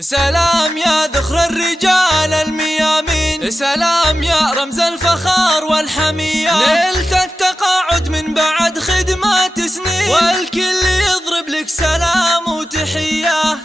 سلام يا ذخر الرجال الميامين، سلام يا رمز الفخار والحمية، نلت التقاعد من بعد خدمات سنين، والكل يضرب لك سلام وتحية.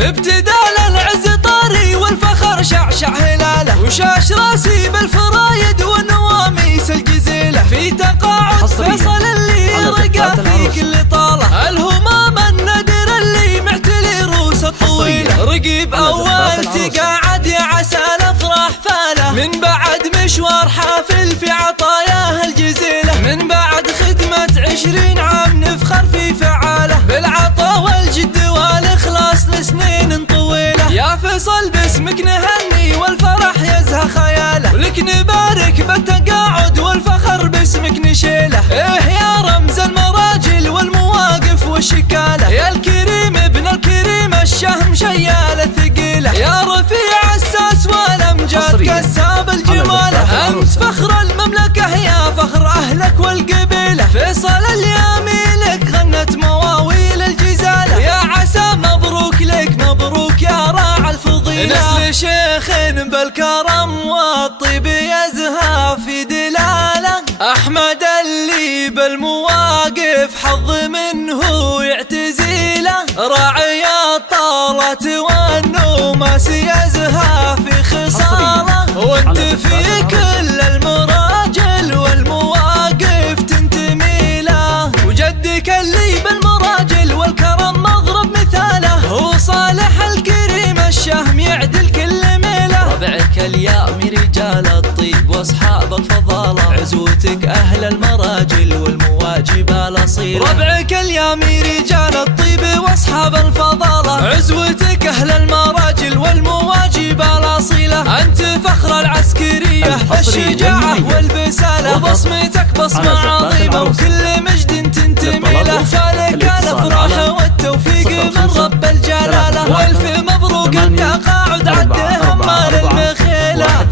ابتدال العز طاري والفخر شعشع هلاله، وشاش راسي بالفرايد والنواميس الجزيلة، في تقاعد فيصل اللي رقى في كل طالة، الهمام النادر اللي معتلي روس الطويلة، رقيب أول تقاعد يا عسى الأفراح فاله، من بعد مشوار حافل في عطاياه الجزيلة، من بعد خدمة 20 عام نفخر في فعاله، بالعطا والجد والإخلاص لسنين طويلة، يا فيصل باسمك نهني والفرح يزهى خياله، ولك نبارك بالتقاعد والفخر باسمك نشيله، إيه يا رمز المراجل والمواقف والشكالة، يا الكريم ابن الكريم الشهم شيال الثقيلة، يا رفيع الساس والأمجاد كساب الجمالة، أنت فخر المملكة يا فخر أهلك والقبيلة، فيصل اليامي لك غنت مواويل الجزالة، يا عسى مبروك لك مبروك يا راعي الفضيلة، نسل شيخ بالكرم والطيب يزهى في دلاله، أحمد اللي بالمواقف حظ منه يعتزيله، راعي الطالة والنوماس يزهى في خصاله، وانت في كل المراجل والمواقف تنتمي له، وجدك اللي بالمراجل والكرم مضرب مثاله، هو صالح الكريم الشهم يعدل كل ميله، ربعك اليامي رجال الطيب واصحاب الفضالة، عزوتك اهل المراجل والمواجب الاصيلة، ربعك اليامي رجال الطيب واصحاب الفضالة، عزوتك اهل المراجل والمواجب الاصيلة، انت فخر العسكرية الشجاعة والبسالة، وبصمتك بصمة عظيمة وكل مجد تنتمي له، فالك الافراح والتوفيق من رب الجلالة، والف مبروك التقاعد عد همال المخيلة.